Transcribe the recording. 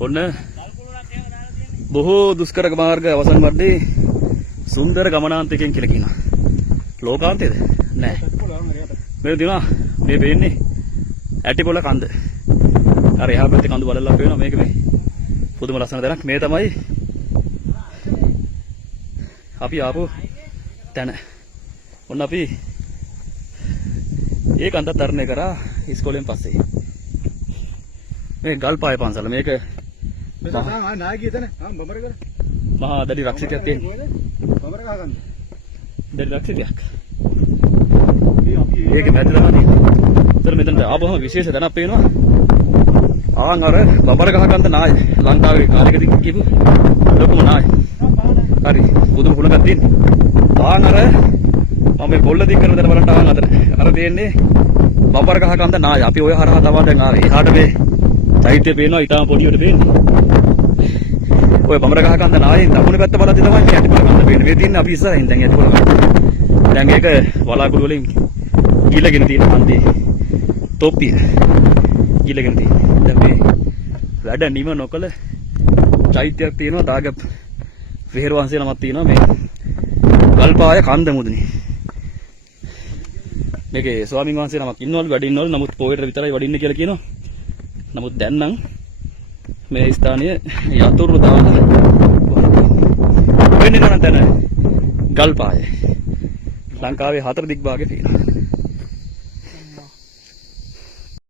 ඔන්න බොහෝ දුෂ්කර මාර්ග අවසන් වඩේ සුන්දර ගමනාන්තයකින් කියලා කියනවා. ලෝකාන්තයේද? නෑ. මේ දිනවා මේ වෙන්නේ ඇටිපොළ කන්ද. අර එහා පැත්තේ කඳු බලලා පේනවා මේක මේ. පුදුම ලස්සන තැනක්. මේ තමයි අපි ආපු තැන. ඔන්න අපි ඒ කන්ද තරණය කරා ඉස්කෝලෙන් පස්සේ. මේ ගල්පාය පන්සල මේක මහා දැඩි රක්ෂිතයක් තියෙන. දැඩි රක්ෂිතයක්. ඒක මැද තමයි. ඒතර මෙතනට ආපුවම විශේෂ තැනක් පේනවා. ආන් අර බබර ගහ කන්ද නාය. ලංකාවේ කාලෙකදී කියපු ලොකුම නාය. හරි. පුදුම කුණක් තියෙන. ආන් අර මම මේ පොල්ල දික් කරන දර බලන්න ආන් අතන. අර දෙන්නේ බබර ගහ කන්ද නාය. අපි ඔය හරහා තමයි දැන් ආවේ. එහාට මේ චෛත්‍ය පේනවා ඊටාම පොඩියට පේන්නේ. ඔය බබර ගහ කන්ද නායෙන් දකුණු පැත්ත බලද්දි තමයි ඇටිපොළ කන්ද පේන්නේ. මේ තියන්නේ අපි ඉස්සරහින් දැන් ඇටිපොළ කන්ද. දැන් ඒක වලාකුළු වලින් ගිලගෙන තියෙන හන්දියේ තොප්පිය ගිලගෙන තියෙන්නේ. දැන් මේ වැඩ නිම නොකල චෛත්‍යයක් තියෙනවා. දාගත් විහෙර වංශය නමක් තියෙනවා මේ ගල්පාය කන්ද මුදුනේ. මේකේ ස්වාමීන් වහන්සේ නමක් ඉන්නවලු වැඩ ඉන්නවලු. නමුත් පොයට විතරයි වඩින්නේ කියලා කියනවා. නමුත් දැන් නම් මේ ස්ථානයේ යතුරු දාලා වෙන්නේ නැතන ගල්පාය. ලංකාවේ 4 දිග්භාගයේ තියෙනවා.